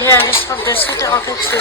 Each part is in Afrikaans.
Ja, dat gaat er altijd zo.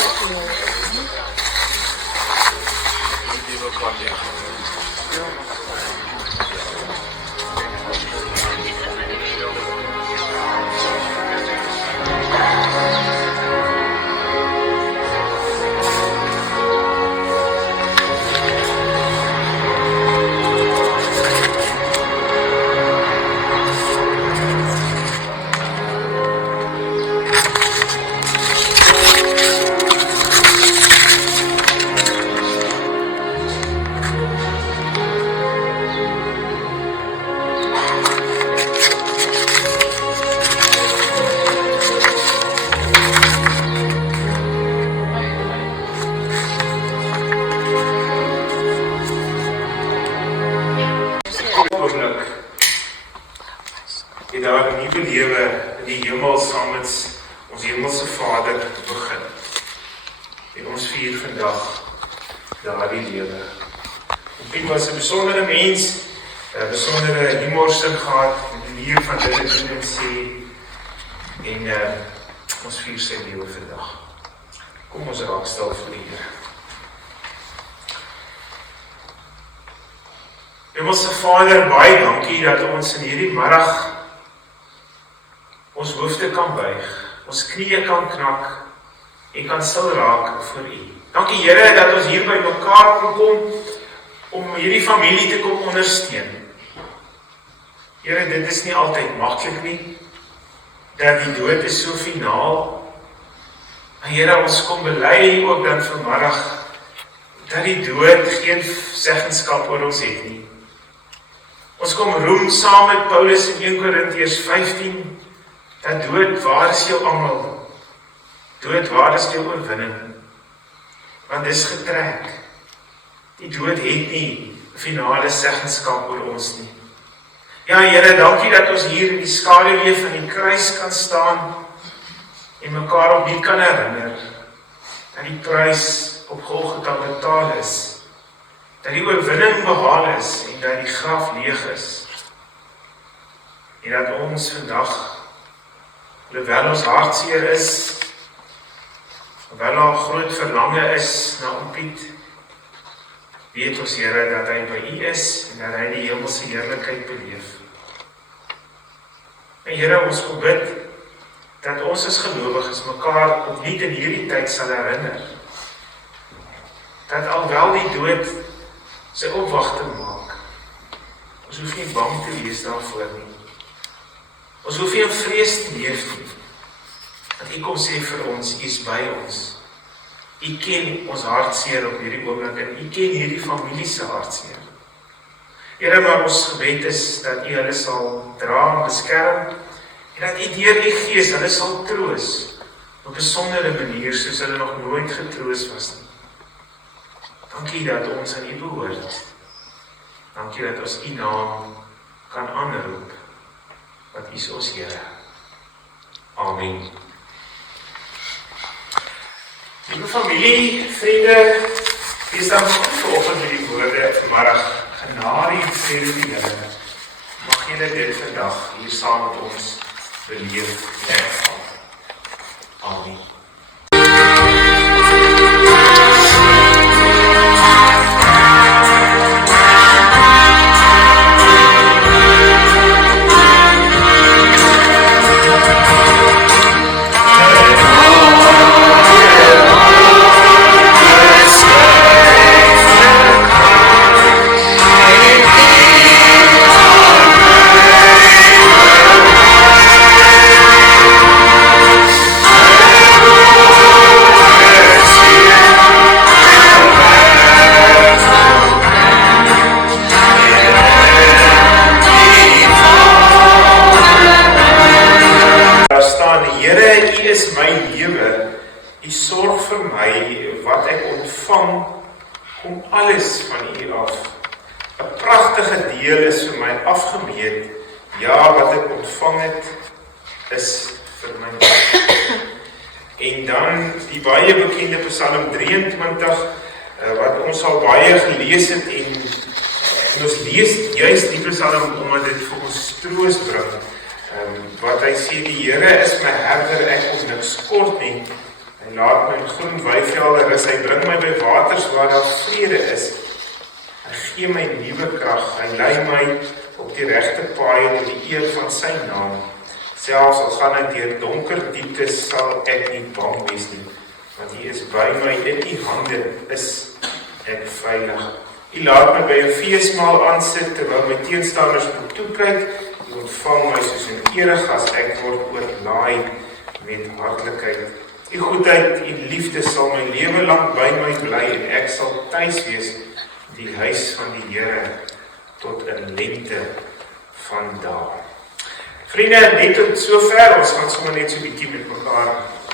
Die daar 'n nuwe lewe in die hemel saam met ons hemelse Vader begin. En ons vier vandag daardie lewe. Piet was 'n besondere mens, 'n besondere humorsin gehad, 'n manier van dit te sê. En ons vier sy lewe vandag. Kom ons raak stil vir die Here. Hemelse Vader, baie dankie dat ons in hierdie middag ons hoofde kan buig, ons knieë kan knak en kan stil raak voor U. Dankie Here dat ons hier by mekaar kan kom om hierdie familie te kom ondersteun. Here, dit is nie altyd maklik nie, dat die dood is so finaal. En Here, ons kom bely ook dan vanmiddag dat die dood geen seggenskap oor ons het nie. Ons kom roem saam met Paulus in 1 Korintiërs 15, dat dood, waar is jou angel? Dood, waar is jou oorwinning? Want dis getrek. Die dood het nie finale seggenskap oor ons nie. Ja, Here, dankie dat ons hier in die skaduwee van die kruis kan staan en mekaar opnuut kan herinner dat die prys op Golgotha betaal is, dat die oorwinning behaal is en dat die graf leeg is. En dat ons vandag, alhoewel ons hartseer is, alhoewel daar groot verlange is na Oom Piet, weet ons Here dat hy by U is en dat hy die hemelse heerlikheid beleef. En Here, ons kom bid dat ons as gelowiges mekaar opnuut in hierdie tyd sal herinner, dat alhoewel die dood sy opwagting maak, ons hoef nie bang te wees daarvoor nie. Ons hoef nie in vrees te leef nie, want U kom sê vir ons, U is by ons. U ken ons hartseer op hierdie oomblik en U ken hierdie familie se hartseer. Here, maar ons gebed is dat U hulle sal dra en beskerm en dat U deur U Gees hulle sal troos op 'n besondere manier soos hulle nog nooit getroos was nie. Dankie dat ons aan U behoort. Dankie dat ons U naam kan aanroep, want U is ons Here. Amen. Lieve familie, vriende, wees dan vanoggend met die woorde vanmiddag, genade en vrede die Here. Mag julle dit vandag hier saam met ons beleef en ervaar. Amen. Kom alles van U af. 'n Pragtige deel is vir my afgemeet. Ja, wat ek ontvang het, is vir my. En dan die baie bekende Psalm 23, wat ons al baie gelees het en ons lees juist die Psalm omdat dit vir ons troos bring. Wat hy sê, die Here is my herder, ek kom niks kort nie. Hy laat my in groen weivelde rus, hy bring my by waters waar daar vrede is. Hy gee my nuwe krag, hy lei my op die regte paaie tot die eer van sy naam. Selfs al gaan ek deur donker dieptes, sal ek nie bang wees nie, want hy is by my, in die hande is ek veilig. Hy laat my by 'n feesmaal aansit, terwyl my teenstanders moet toekyk, hy ontvang my soos 'n eregas, ek word oorlaai met hartlikheid. Die goedheid en liefde sal my lewe lank by my bly, en ek sal tuis wees in die huis van die Here tot in lengte van dae. Vriende, net tot sover, ons gaan sommer net so 'n bietjie met mekaar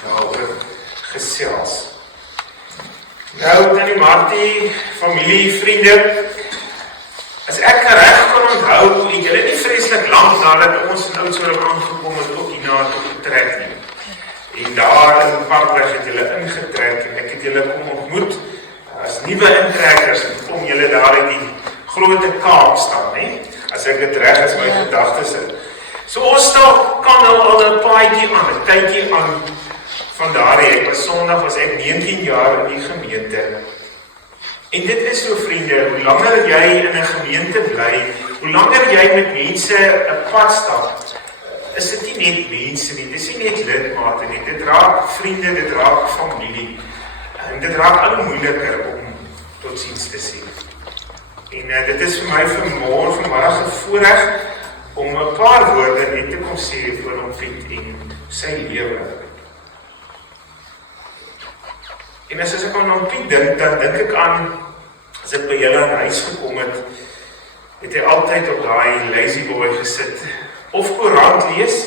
daaroor gesels. Nou, Tannie Martie, familie, vriende, as ek reg kan onthou, het julle nie vreeslik lank nadat ons in Oudtshoorn aangekom het ook hiernatoe getrek nie. En daar in Parkweg het julle ingetrek en ek het julle kom ontmoet as nuwe intrekkers en kom julle daar in die Grote Kaap staan, né? As ek dit reg is my gedagtes het. So ons kan nou al 'n paadjie aan, 'n tydjie aan van daardie, Sondag was ek 19 jaar in die gemeente. En dit is so, vriende, hoe langer jy in 'n gemeente bly, hoe langer jy met mense 'n pad stap, is dit nie net mense nie, dit is nie net lidmate nie, dit raak vriende, dit raak familie. En dit raak al moeiliker om totsiens te sien. En dit is vir my vanmiddag 'n voorreg om 'n paar woorde net te kom sê oor hom Piet en sy lewe. En as ek aan hom Piet dink, dan dink ek aan, as ek by julle in huis gekom het, het hy altyd op daai lazy boy gesit, of koerant lees,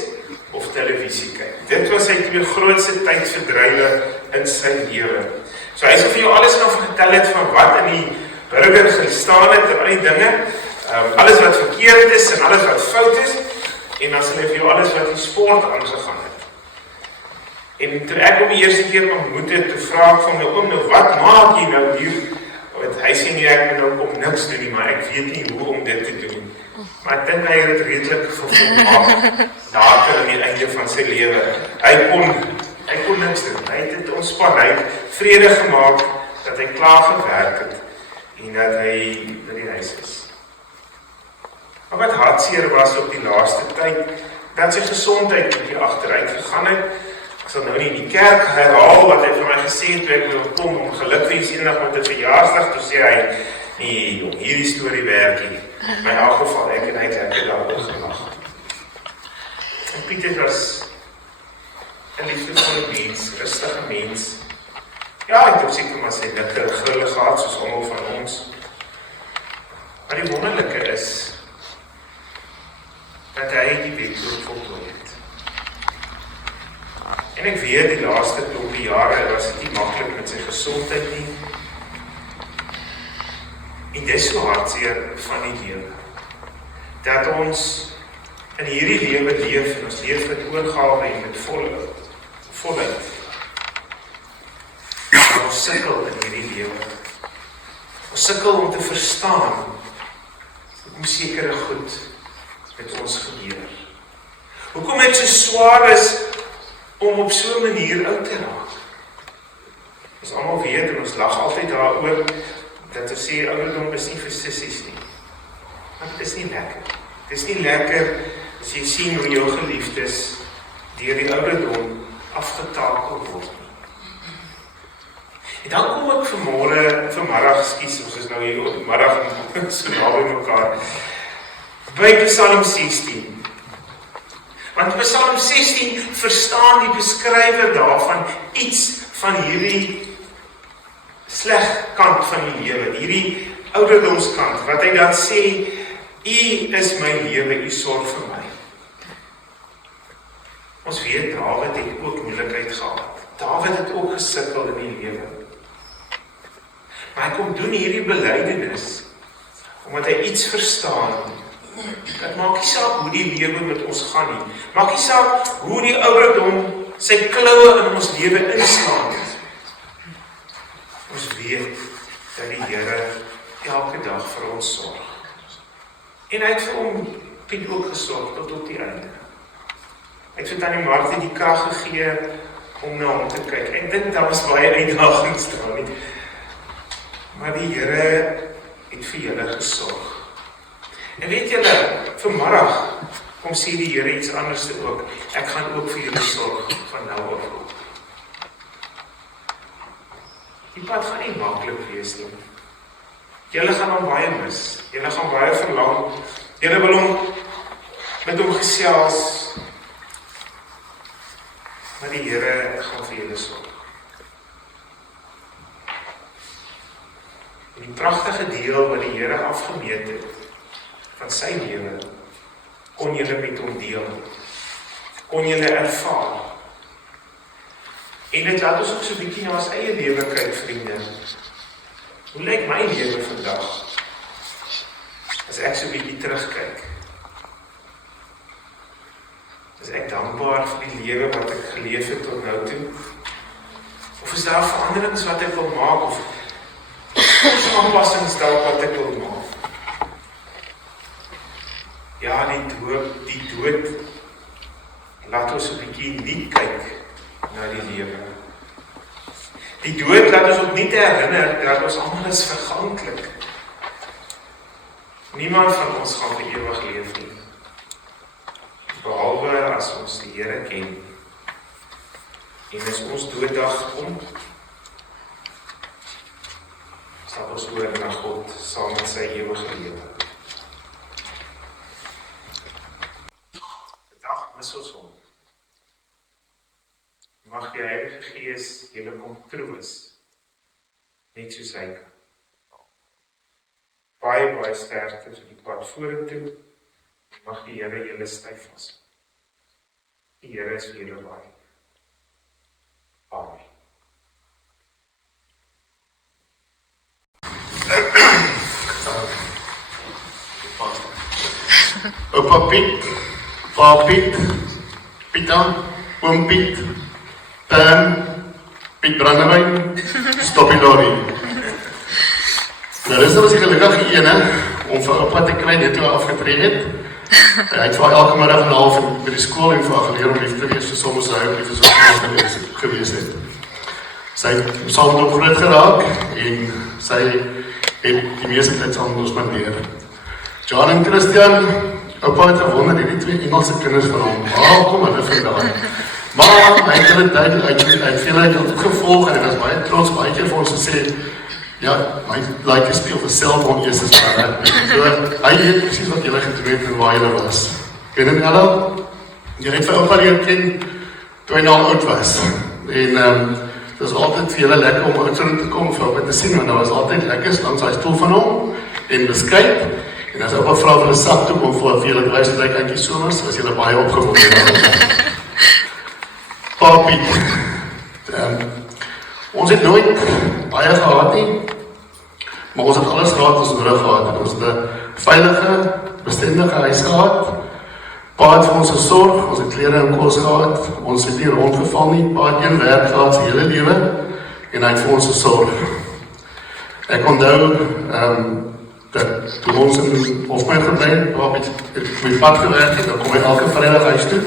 of televisie kyk. Dit was sy twee grootste tydsverdrywe in sy lewe. So hy sal vir jou alles nog vertel het van wat in die burger gestaan het, en al die dinge, alles wat verkeerd is, en alles wat fout is, en dan sal hy vir jou alles wat in sport aangegaan het. En toe ek op die eerste keer ontmoet het, toe vraag ek van my oom, nou wat maak jy nou hier? Want hy sê nie, ek moet nou kom niks doen nie, maar ek weet nie hoe om dit te doen. Maar ek dink hy het dit redelik gevolmaak, later in die einde van sy lewe. Hy kon niks doen, hy het dit ontspan, hy het vrede gemaak, dat hy klaar gewerk het, en dat hy in die huis is. Maar wat hartseer was op die laaste tyd, dat sy gesondheid bietjie agteruit gegaan het. Ek sal nou nie in die kerk herhaal wat hy vir my gesê het, toe ek wil kom om gelukwens eendag met 'n verjaarsdag, toe sê hy, nee, om hierdie storie werk nie. My in elk geval, ek en hy het lekker daaroor gelag. En Pieter was 'n liefdevolle mens, rustige mens. Ja, ek het seker maar sy dikke grille gehad, soos almal van ons. Maar die wonderlike is, dat hy die wedloop voltooi het. En ek weet, die laaste klompie jare was dit nie maklik met sy gesondheid nie. En dit is so hartseer van die lewe, dat ons in hierdie lewe leef, en ons leef met oorgawe en met volheid. Maar ons sukkel in hierdie lewe. Ons sukkel om te verstaan hoekom sekere goed met ons gebeur. Hoekom dit so swaar is om op so 'n manier oud te raak. Ons almal weet en ons lag altyd daaroor, dat ons sê ouderdom is nie vir sissies nie. Maar dit is nie lekker. Dit is nie lekker as jy sien hoe jou geliefdes deur die ouderdom afgetakel word nie. En dan kom ek vanmiddag, ons is nou hier op middag so naby mekaar, by Psalm 16. Want Psalm 16 verstaan die beskrywer daarvan iets van hierdie sleg kant van die lewe, hierdie ouderdomskant, wat hy dan sê, U is my lewe, U sorg vir my. Ons weet, Dawid het ook moeilikheid gehad. Dawid het ook gesukkel in die lewe. Maar hy kom doen hierdie belydenis, omdat hy iets verstaan. Dit maak nie saak hoe die lewe met ons gaan nie. Maak nie saak hoe die ouderdom sy kloue in ons lewe inslaan. Ons weet, dat die Here elke dag vir ons sorg. En hy het vir hom Piet ook gesorg tot op die einde. Hy het vir Tannie Martie die krag gegee om na hom te kyk. Ek dink daar was baie uitdagings daar nie. Maar die Here het vir julle gesorg. En weet julle, vanmiddag kom sê die Here iets anders ook. Ek gaan ook vir julle sorg van nou af. Die pad gaan nie maklik wees nie. Julle gaan hom baie mis. Julle gaan baie verlang. Julle wil hom met hom gesels. Maar die Here gaan vir julle sorg. En die pragtige deel wat die Here afgemeet het van sy lewe, kon julle met hom deel. Kon julle ervaar. En dit laat ons ook so 'n bietjie na ons eie lewe kyk, vriende. Hoe lyk my lewe vandag? As ek so 'n bietjie terugkyk. Is ek dankbaar vir die lewe wat ek geleef het tot nou toe? Of is daar veranderings wat ek wil maak? Of aanpassings dalk wat ek wil maak? Ja, die dood laat ons 'n bietjie nie kyk na die lewe. Die dood laat ons opnuut herinner dat ons almal is verganklik. Niemand van ons gaan vir ewig leef nie. Behalwe as ons die Here ken. En as ons dooddag kom, stap ons oor na God saam met sy ewige lewe. Vandag mis ons hom. Mag die Heilige Gees julle kom troos, net soos hy kan. Baie sterkte vir die pad vorentoe. Mag die Here julle styf vas. Die Here is vir julle baie. Amen. Opa Piet, Pa Piet, Pieter, Oom Piet, Piet Brandewyn, Stoppie Lorry. Nou, dis was die gelukkige ene om vir opa te kry net toe hy afgetree het. Hy het vir elke middag en een half by die skool en vir haar geleer om lief te wees vir soms hy ook lief vir soms gewees het. Sy het saam met hom groot geraak en sy het die meeste tyd saam met ons spandeer. John en Christian, opa het gewonder die twee Engelse kinders van hom, waar kom hulle vandaan? Maar hy het hulle tyd uit veelheid opgevolg en hy was baie trots, baie keer vir ons gesê, ja, my like speel vir selfoon eers as maar. So, hy weet precies wat julle gedoen het en waar julle was. En in Ella, jy het vir opa leer ken toe hy nou oud was. En het was altyd vir julle lekker om oudsering te kom vir opa te sien, want dat was altyd lekker langs hy stoel van hom en beskyk. En as opa vrou vir een sak toe kom vir julle te wijs dat hy kantjie somers, was julle baie opgewonde. Pa Piet. Ons het nooit baie gehad nie, maar ons het alles gehad ons nodig gehad. Ons het 'n veilige, bestendige huis gehad. Pa het vir ons gesorg, ons het klere en kos gehad. Ons het nie rondgeval nie. Pa het een werk gehad sy hele lewe en hy het vir ons gesorg. Ek onthou dat toe ons in Hofmeer gebly het, pa het met pad gewerk het, dan kom hy elke Vrydag huis toe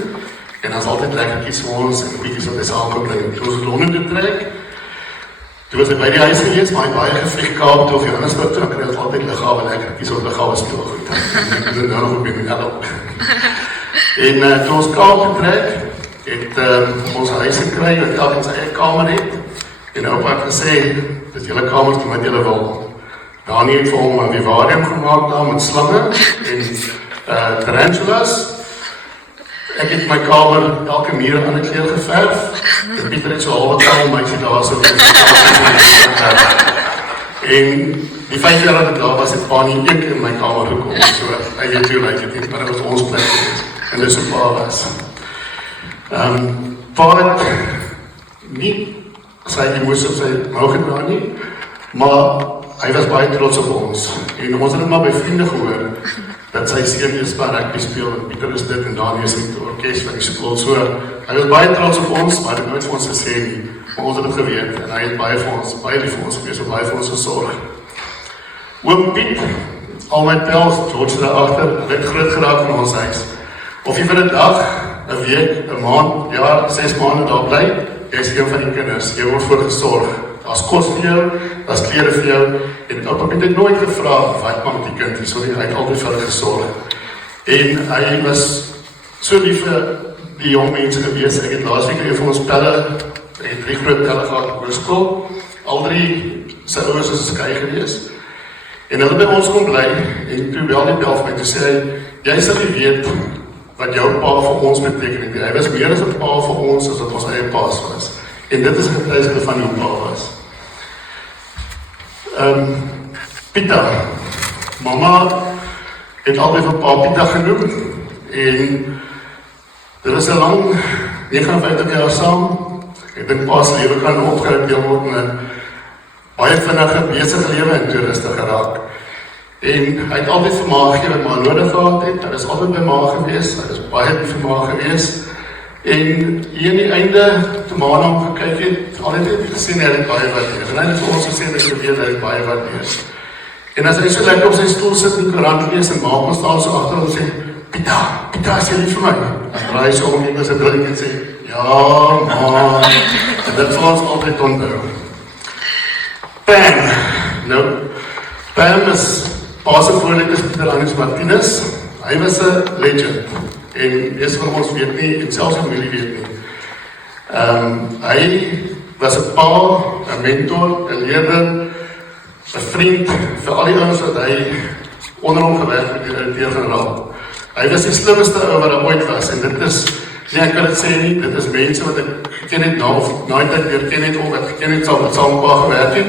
en dan is altyd lekkertjies vir ons en bietjies wat hy saamgebly het. Toe ons het Londen te trek. Toe was ek by die huis gewees, maar hy baie gevlieg Kaap toe of Johannesburg toe, dan kry ons altyd liggawe lekker, kies ons liggawe speel goed. Ek het nou nog op in Ella. En toe ons Kaap getrek, het ons huis gekry, wat elkeen sy eie kamer het, en opa het gesê, dat julle kamers doen wat julle wil. Dani het vir hom een vivarium gemaakt daar met slange, en tarantulas. Ek het my kamer elke muur aan die kleur geverf. En Pieter het so halwe kamermeisje daar so. En die 5 jaar dat ek daar was, het pa nie een keer in my kamer gekom. So, hy weet hoe lyk het nie, maar dit was ons plek. En dis hoe pa was. Pa het nie sy emosie op sy mou gedaan nie, maar hy was baie trots op ons. En ons het het maar by vriende gehoor, dat sy seun is by rugby speel, en Pieter is dit, en Dani is die orkest van die skool. So, hy was baie trots op ons, maar hy het nooit vir ons gesê nie. Maar ons het het geweet, en hy het baie lief vir ons gewees, en baie vir ons gesorg. Oom Piet, al my pels, George daar agter, het groot geraak in ons huis. Of jy vir 'n dag, 'n week, 'n maand, jaar, 6 maande daar bly, jy is een van die kinders, jy word voor gesorg. Daar's kos vir jou, daar's klere vir jou, en Oupa Piet het nooit gevra, wat maak die kind, hy het altyd vir hulle gesorg. En hy was so lief vir die jong mense gewees, ek het laasweek een van ons pelle, ek het 3 groot pelle gehad op hoërskool, al 3 sy ouers is geskei gewees, en hulle by ons kom bly, en toe bel die bel vir my, toe sê hy, jy sal nie weet, wat jou pa vir ons beteken het, hy was meer as 'n pa vir ons, as wat ons eie paas was, en dit is 'n getuigskrif van hoe pa was. Pieter, mama het altyd vir pa Pieter genoem, en dit is 'n lang 59 jaar saam, ek dink pa se lewe kan opgedeel word in 'n baie vinnige besige lewe en toe rustig geraak. En hy het altyd vir ma gegee wat ma nodig gehad het, hy is altyd by ma gewees, hy is baie lief vir ma gewees, en hier in die einde, toe ma na hom gekyk het, altyd het hy gesê, hy het baie wat wees, en hy het vir ons gesê, dat hy weet, hy het baie wat wees. En as hy so lekker op sy stoel sit en die koerant lees, en ma kom staan so achter hom en sê, Pieter, is jy lief vir my? Dan draai hy so om en sy drink en sê, ja, ma, en dit vir ons altyd onthou. Pam is pa se voorlik is Pieter Angus Martinez, hy was 'n legend, en meeste van ons weet nie, en selfs familie weet nie. Hy was 'n pa, 'n mentor, 'n leerder, 'n vriend, vir al die ouens wat hy onder hom gewerk met die redakteur-generaal. Hy was die slimste ou wat daar ooit was, en dit is, nee, ek kan dit sê nie, dit is mense wat ek geken het na die tyd weer ken het, of wat geken het wat saam pa gewerk het.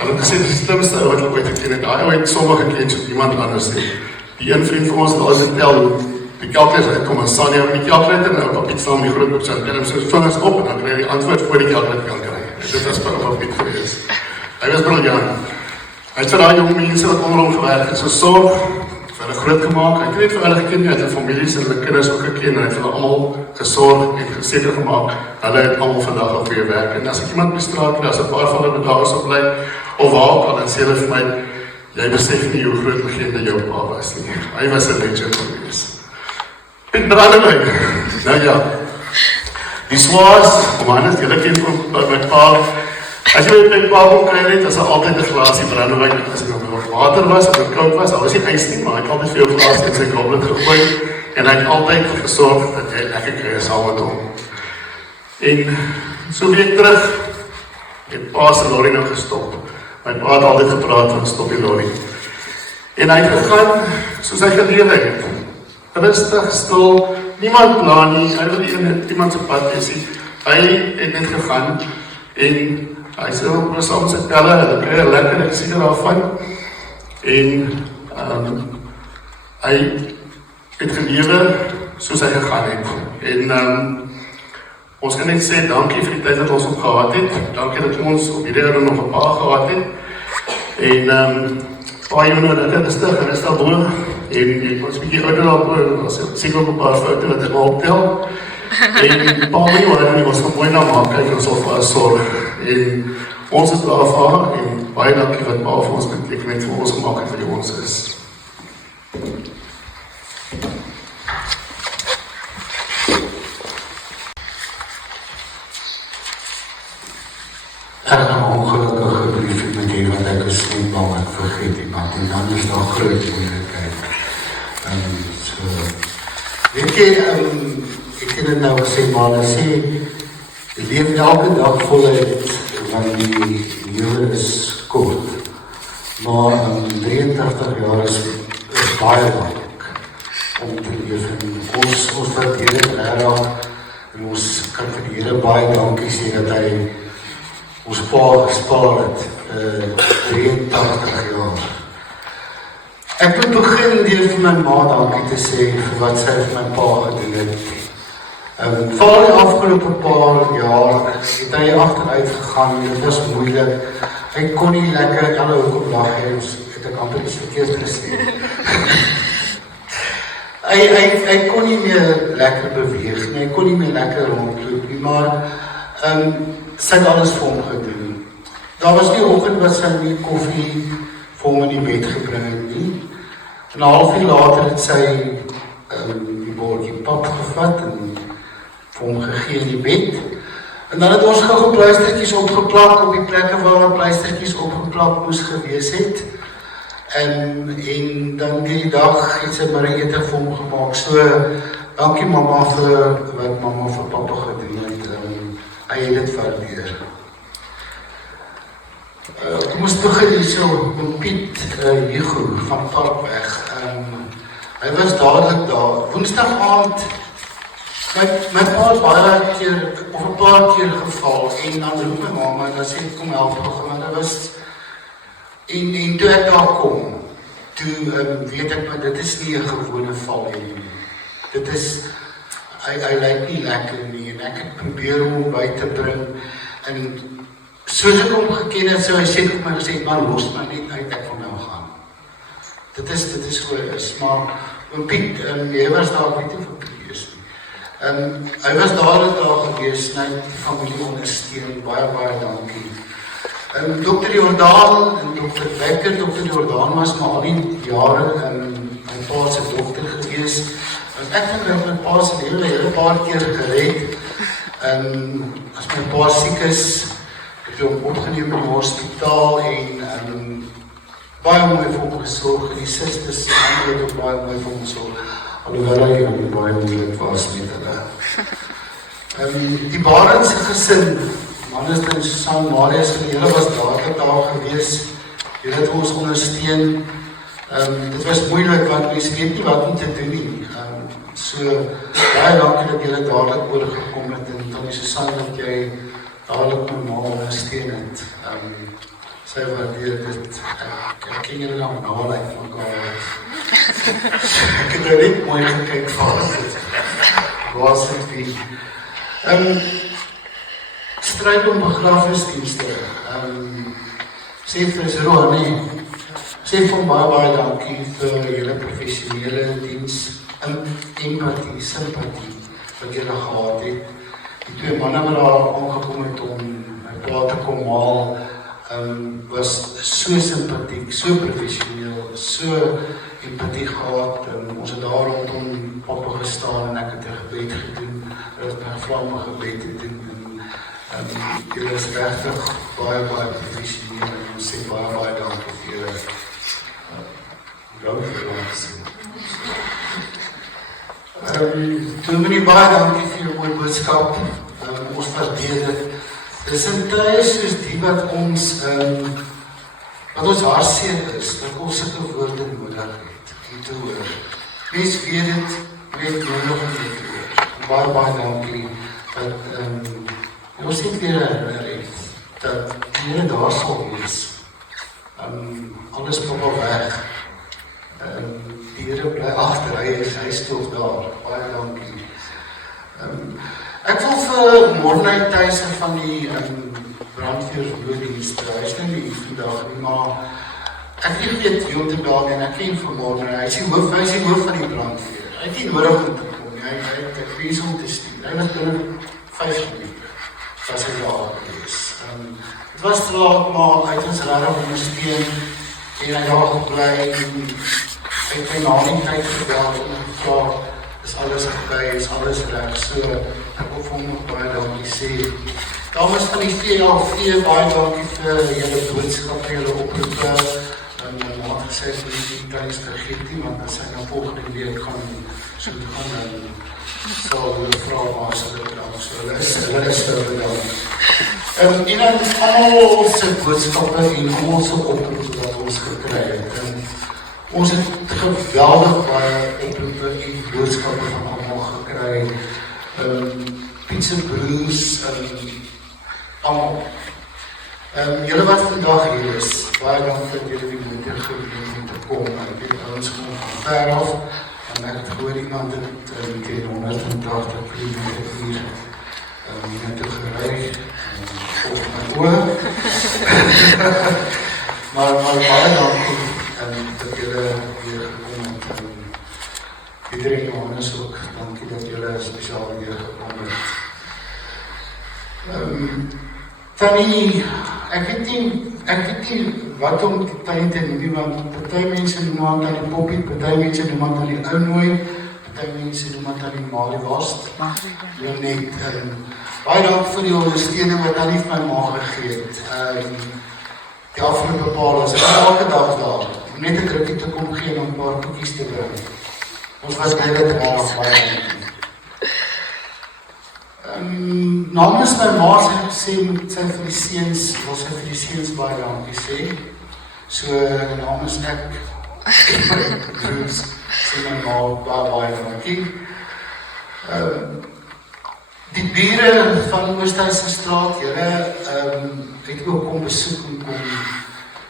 Hulle het gesê, die slimste ou wat hulle ooit geken het, daai ou het sommige geken soos iemand anders nie. Die een vriend van ons het altyd vertel, die calculator uitkom en staan jy op die calculator, en Oupa Piet staan die groot op sy, en hom sy vingers op, en dan kry die antwoord voor die calculator kan kry. En dit was by Oupa Piet gewees. Hy was briljant. Hy het vir daai jong mense wat onder hom gewerk het, so sorg, vir hulle groot gemaak, hy het nie vir hulle geken, hy het hulle families en hulle kinders ook geken, en hy het vir hulle allemaal gesorg en seker gemaak, hulle het allemaal vandag op weer werk. En as ek iemand bestraat, as 'n paar van hulle bedaars op bly, of waar ook al, dan sê hulle vir my, jy besef nie hoe groot legende jou pa was nie. Hy was 'n legend gewees. Piet Brandewyn, nou ja, die Swaars, om anders, julle ken van my pa, as jy met my pa kom kry het, is altyd 'n glasie brandewyn, as hy op water was, of het koud was, al was nie ys nie, maar hy het altyd veel glas in sy goblet gegooi, en hy het altyd gesorg dat jy lekker kry saam met hom. En so week terug, het pa se lorry nou gestop. My pa het altyd gepraat van stop die lorry. En hy het gegaan, soos hy gelewe het. Rustig, stil, niemand plan nie, hy wil iemand se pad wees nie. Hy het net gegaan, en hy sê op saam met sy pelle, hy kry lekker, ek sien daarvan. En hy het gelewe soos hy gegaan het. En ons kan net sê, dankie vir die tyd dat ons op gehad het. Dankie dat ons op die rede nog 'n pa gehad het. En paar jy nou dat rustig en is daar boe. En ek was 'n bietjie ouder daarboe, was seker op 'n paar foute wat ek maar optel. En paar my hoor, ons gaan mooi na maak, kyk ons of vir sorg. En ons is daar vir en baie dankie wat pa vir ons beteken het, vir ons gemaak het vir ons is. Ek gaan ongelukkige briefie met die wat ek is nie bang ek vergeet iemand en dan is daar groot moeilikheid. Weet jy, ek het het nou gesê, maar hulle sê, jy leef elke dag voluit, want die lewe is kort. Maar 83 jaar is baie makkelijk om te leef. En ons wat hier raak, en ons kan vir die Here baie dankie sê dat hy ons pa gespaar het, 83 jaar. Ek moet begin deur vir my ma dankie te sê vir wat sy vir my pa gedoen het. Voor die afgelope paar jaar het hy achteruit gegaan, dit was moeilik. Hy kon nie lekker, alle hoekom lag hy, het ek amper iets verkeerd gesê. Hy kon nie meer lekker beweeg nie, hy kon nie meer lekker rondloop nie, maar sy het alles vir hom gedoen. Daar was nie oggend wat sy nie koffie vir hom in die bed gebring het nie. En 'n halfuur later het sy die bordjie pap gevat en vir hom gegee in die bed. En dan het ons gou pleistertjies opgeplak op die plekke waar pleistertjies opgeplak moes gewees het. En dan die dag het sy middagete vir hom gemaak. So, dankie mamma vir wat mamma vir papa gedoen het. Hy het dit waardeer. Kom ons begin hier so met Piet Hugo van Parkweg. Hy was dadelik daar. Woensdag aand, my pa het baie keer, of 'n paar keer geval, en dan roep my mamma, en dan sê ek, kom help, want hy was, en toe ek daar kom, toe weet ek, maar dit is nie 'n gewone val nie. Dit is, hy lyk nie lekker nie, en ek het probeer om hom by te bring, en soos ek hom geken het, so hy sê op my gesê, maar los my net uit, ek wil nou gaan. Dit is hoe hy is, maar Piet, jy was daar, ek weet nie vir Piet is nie. Hy was daar gewees, en hy het die familie ondersteun, baie dankie. Dr. Jordaan en Dr. Becker, Dr. Jordaan was maar al die jare my pa se dokter gewees. Ek het my pa se hele paar keer gered. As my pa siek is, het hy hom opgeneem in die hospitaal en baie mooi vir hom gesorg. En die susters het ook baie mooi vir hom gesorg. Alhoewel hy baie moeilik was met hulle. Die Barendse gesin, Mannes en Susan, Marius en julle was daar gewees. Julle het ons ondersteun. Dit was moeilik, want mense weet nie wat om te doen nie. So, baie dankie dat julle dadelik oorgekom het, en Tannie Susan, dat jy dadelik my ma ondersteun het. Sy waardeer dit. Ek ken julle nou naal uit mekaar. Ek het nou net mooi gekyk waar is dit wie. Stryd om begrafnisdienste. Sê vir Roanie, sê vir baie dankie vir julle professionele diens, empathie, simpathie wat julle gehad het. Die twee manne wat daar aangekom het om my pa te kom haal, was so simpatiek, so professioneel, so empathie gehad. Ons het daar rondom papa gestaan en ek het 'n gebed gedoen. Hulle het my gevra om 'n gebed te doen. Julle is regtig baie professioneel en ons sê baie dankie vir julle verwagting. Dominee, baie dankie vir jou mooi boodskap. Ons waardeer dit. Dis in tye soos die wat ons hartseer is, dat ons sulke woorde nodig het om te hoor. Mens weet dit, weet nodig om dit te hoor. Baie dankie dat ons het weer herinner dat die Here daar sal wees. Alles kom al weg. Die Here bly agter, hy is tog daar. Baie dankie. Ek wil vir Mornay Thuise van die brandweerdienste, hy is nou nie vandag nie, maar ek weet wie om te bel en ek ken vir Mornay, hy is die hoof van die brandweer. Hy het nie nodig om te kom, hy het wees om te stuur. Hy was binnen 5 minuten. Was hy daar gewees. Het was te laat, maar uit ons regtig ondersteun en hy daar gebly en hy het my na die tyd gebeld en gevra, is alles oké, is alles reg, so ek wil vir hom nog baie dankie sê. Dames van die VLV, baie dankie vir julle boodskap, vir julle oproepe. My ma het gesê vir die tyd vergeet nie, want as hy na volgende week gaan, so te gaan, dan sal hulle vra waar sy dit dan, so hulle is bedank. En dan al ons boodskappe en ons oproepe wat ons gekry het. Ons het geweldig baie oproepe en boodskappe van allemaal gekry. Piet se broers, allemaal. Julle wat vandag hier is, baie dankie dat julle die moeite geneem om te kom. Ek weet ons kom van ver af, en ek het gehoor iemand het teen 180 km hier toe gery, op my oor. maar baie dankie dat julle weer gekom het. Iedereen Johannes ook, dankie dat julle spesiaal weer gekom het. Tannie, ek Ek weet nie wat om die tyd te noem, want party mense noem aan die poppie, party mense noem aan die ou nooi, party mense noem aan die maalie wast. Net, baie dank vir die ondersteuning wat aan nie vir my ma gegee het. Die afgelope paar is elke dag daar, om net 'n drukkie te kom gee en 'n paar koekies te bring. Ons was dit baie dankie. Namens my ma sê sy vir die seuns, wil sy vir die seuns baie dankie sê. So namens ek broers sê my ma baie dankie. Die bure van Oosthuizenstraat, julle het ook kom besoek en kom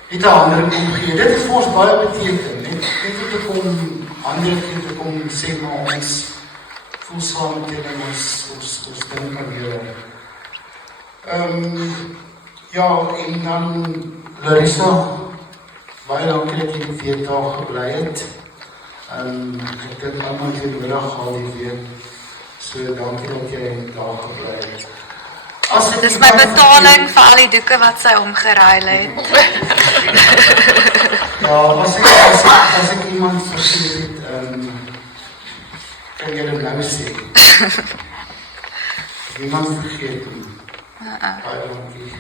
net 'n ander omgee. Dit het vir ons baie beteken, net om te kom ander te kom sê maar ons voel saam met julle ons ding kan lewe. Ja, en dan Larissa, baie dankie dat jy die week daar gebly het. Ek dink almal het nodig gehad die week. So dankie dat jy daar gebly het. Dit is my betaling vir al die doeke wat sy omgeruil het. Ja, as ek iemand vergeet het, kan jy dit nou sê. Iemand vergeet nie. Baie dankie.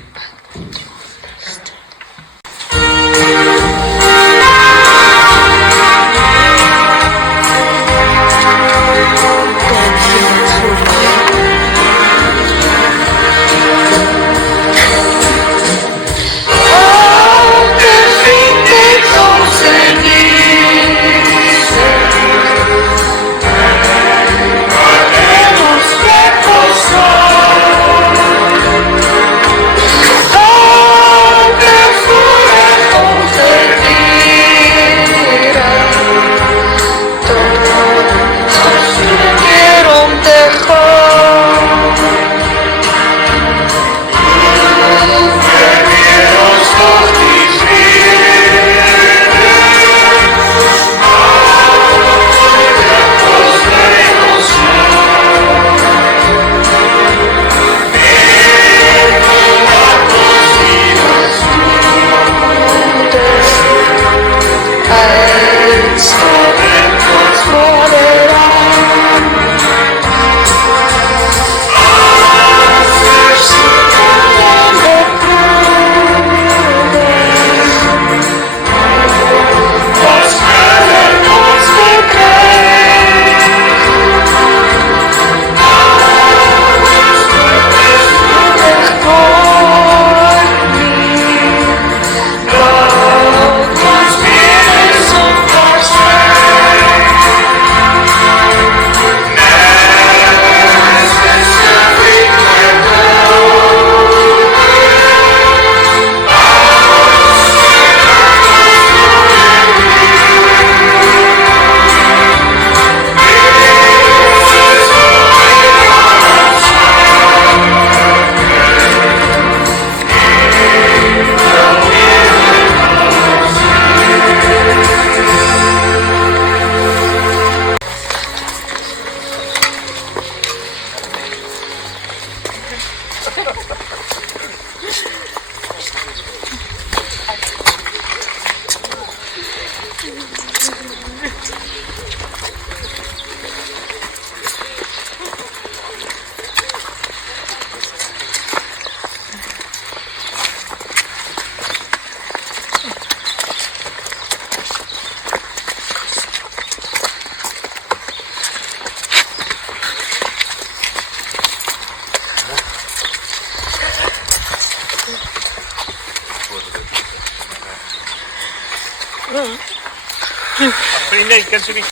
Vriende, ik ken ze niet.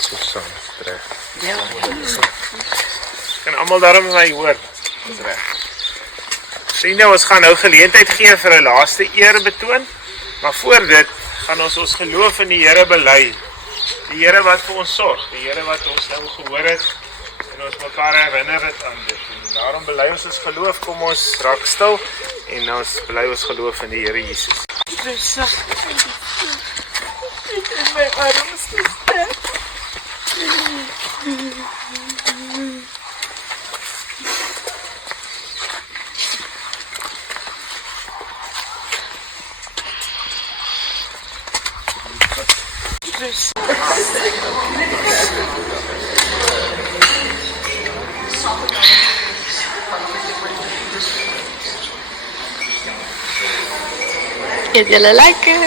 Zo saam, reg. Ja. Kan almal daarom my hoor. Dis reg. Vriende, ons gaan nou geleentheid gee vir 'n laaste eerbetoon, maar voor dit gaan ons geloof in die Here bely. Die Here wat vir ons sorg, die Here wat ons nou gehoor het en ons mekaar herinner dit aan dit. En daarom bely ons geloof, kom ons raak stil en ons bely ons geloof in die Here Jesus. Besig. In my arms is sterk. Eet julle lekker.